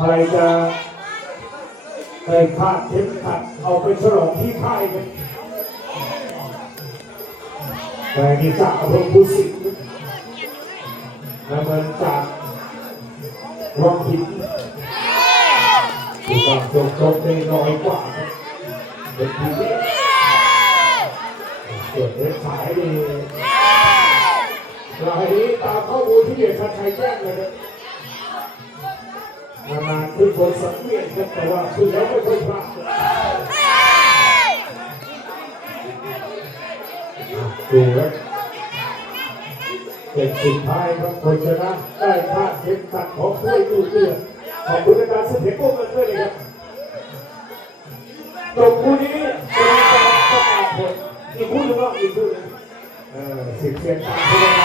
ใครจะได้คาดเข็มขัดเอาไปฉลองที่ค่ายกันแต่นี่จากอำเภอภูสิงห์และมันจากวังหินที่ต้องจบจบได้น้อยกว่าเป็นทีนี้เกิดเว็บสายดีรายนี้ตามข้อมูลที่เดชัดชัยแจ้งเลยครั บนานๆคือคนสังเกตครับแต่ว่าคือแล้วไม่ค่อยพลาดดูครับเป็นสุดท้ายครับคนชนะได้พลาดเข็มขัดของผู้ดูเดือดขอบคุณอาจารย์เสถียรพวกมันด้วยนะครับจบคู่นี้เป็นการประกาศผลอีกคู่หนึ่งว่าอีกคู่หนึ่งเออสิบเสียงตาม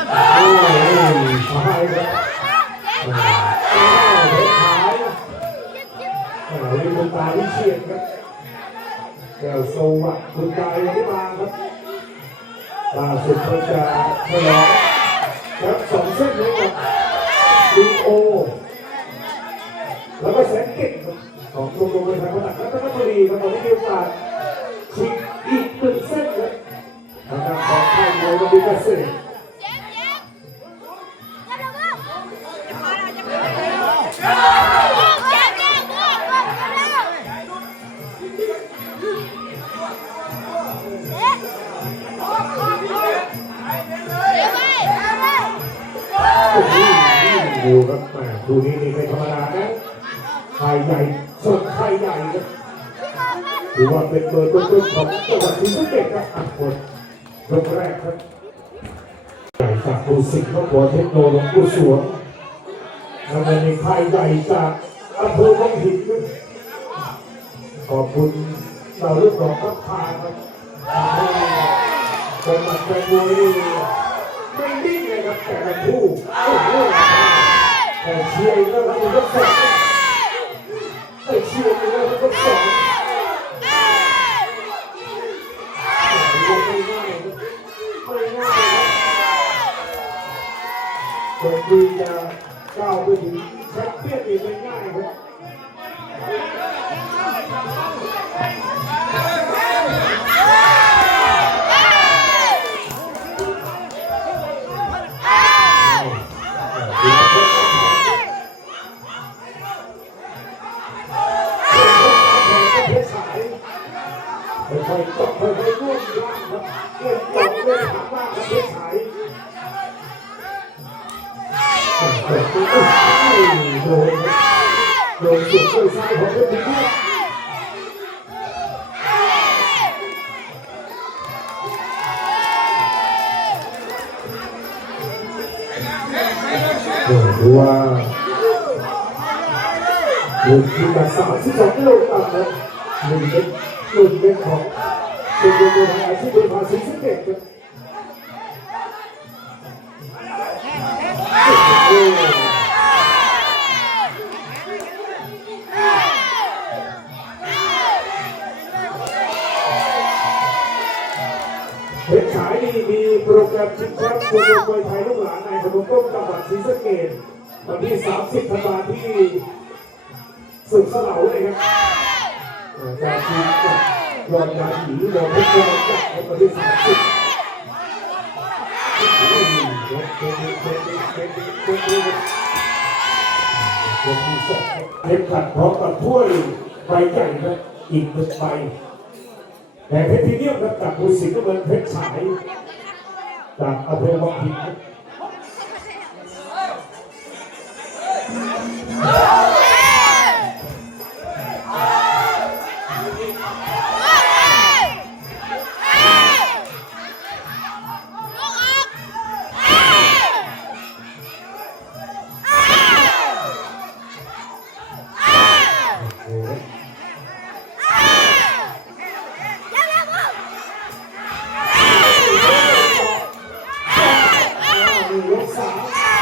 ธรรมดาครับโอ้ยตายแล้วอ้าวเด็กขายโอ้ยคุณตาวิเชียนครับแก้วโซวัตคุณตายังไม่มาครับล่าสุดเขาจะฉลองครับสองเส้นนี้กับดีโอ แล้วก็แสนเก่งครับของกรมโรงพยาบาลรัตนบุรีครับวันนี้มีโอกาสชิงอีกหนึ่งเส้นครับทางด้านของค่ายมวยวันดีเกษตร ดูครับแหมดูนี้นี่ไม่ธรรมดานะไข่ใหญ่สดไข่ใหญ่ครับถือว่าเป็นเบอร์ต้นๆของจังหวัดศรีสะเกษครับอักคนยกแรกครับใหญ่จากปูสิงห์นครเทคโนโลยีสวนแล้วก็มีไข่ใหญ่จากอำเภอวังหินครับขอบคุณเราเรื่องของพักพาครับทำให้จังหวัดแตงโมนี่ไแต่คู่แต่เชียร์กแล้วครับอีกแล้วสองแต่เชียร์กแล้วครับสองไม่ง่ายครับไม่ง่ายครับคนดีจะก้าวไปถึงแชมเปี้ยนอีกไม่ง่ายครับ ค่อยๆตกค่อยๆร่วงล่างครับเล่นตกเล่นหักล่างครับเพชรสายโดนโดนสุดด้วยซ้ายของเพชรดีครับดูว่าหนึ่งที่มาสามสิบสองกิโลกรัมนะหนึ่งเป็นหนึ่งเป็นของ เป็นโดยอาชีพเป็นภาษีสเกตครับโอ้โหเพชรฉายนี่มีโปรแกรมชิงแชมป์ตัวมวยไทยลูกหลานในพนมต้นจังหวัดศรีสะเกษวันที่ 30ธันวาคมที่สุดสลาเลยครับการชิงกับ ยอดยาหยียอดเพชรจังหวัดในวันที่30เข็มขัดพร้อมกับถ้วยใบใหญ่ครับอีกหนึ่งใบแต่เพชรพรีเมียมครับจากภูสิงห์ก็เหมือนเพชรฉายจากอำเภอวังหิน สาม